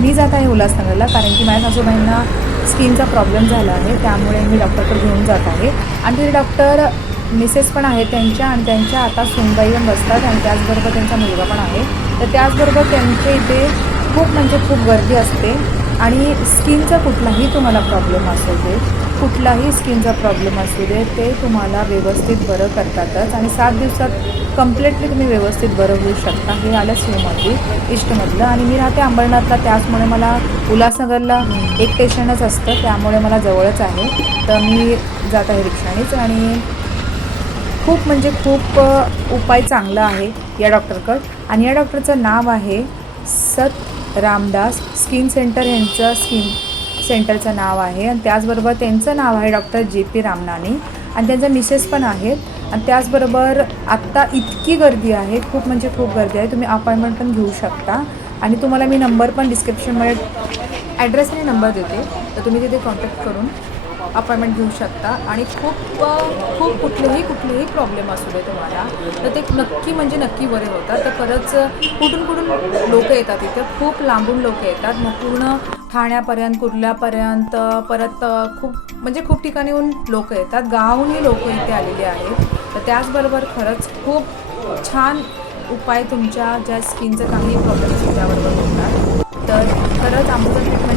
मी जात आहे उल्हासनगरला कारण की माझ्या सासूबाईंना स्किनचा प्रॉब्लेम झाला आहे त्यामुळे मी डॉक्टरकडे घेऊन जात आहे. आणि तिथे डॉक्टर मिसेस पण आहेत त्यांच्या आणि त्यांच्या आता सुनबाई पण बसतात आणि त्याचबरोबर त्यांचा मुलगा पण आहे. तर त्याचबरोबर त्यांच्या इथे खूप म्हणजे खूप गर्दी असते आणि स्किनचा कुठलाही तुम्हाला प्रॉब्लेम असू दे कुठलाही स्किनचा प्रॉब्लेम असू दे ते तुम्हाला व्यवस्थित बरं करतातच आणि सात दिवसात कम्प्लिटली तुम्ही व्यवस्थित बरं होऊ शकता. हे आलं शिवमध्ये इष्टमधलं. आणि मी राहते अंबरनाथला त्याचमुळे मला उल्हासनगरला एक स्टेशनच असतं. त्यामुळे मला जवळच आहे. तर मी जात आहे रिक्षानेच. आणि खूप म्हणजे खूप उपाय चांगला आहे या डॉक्टरकड. आणि या डॉक्टरचं नाव आहे सत रामदास स्किन सेंटर. यांचं स्किन सेंटरचं नाव आहे आणि त्याचबरोबर त्यांचं नाव आहे डॉक्टर जे पी रामनानी. आणि त्यांचं मिसेस पण आहेत. आणि त्याचबरोबर आत्ता इतकी गर्दी आहे खूप म्हणजे खूप गर्दी आहे. तुम्ही अपॉइंटमेंट पण घेऊ शकता. आणि तुम्हाला मी नंबर पण डिस्क्रिप्शनमध्ये ॲड्रेस आणि नंबर देते. तर तुम्ही तिथे कॉन्टॅक्ट करून अपॉइंटमेंट घेऊ शकता. आणि खूप खूप कुठलेही कुठलेही प्रॉब्लेम असू दे तुम्हाला. तर ते नक्की म्हणजे नक्की बरे होतात. तर खरंच कुठून कुठून लोक येतात इथे? खूप लांबून लोक येतात. मग पूर्ण ठाण्यापर्यंत कुर्ल्यापर्यंत परत खूप म्हणजे खूप ठिकाणीहून लोक येतात. गावाहूनही लोक इथे आलेले आहेत. तर त्याचबरोबर खरंच खूप छान उपाय तुमच्या ज्या स्किनचं काही प्रॉब्लेम असतील त्याबरोबर होतात. तर खरंच आमचं ट्रीटमेंट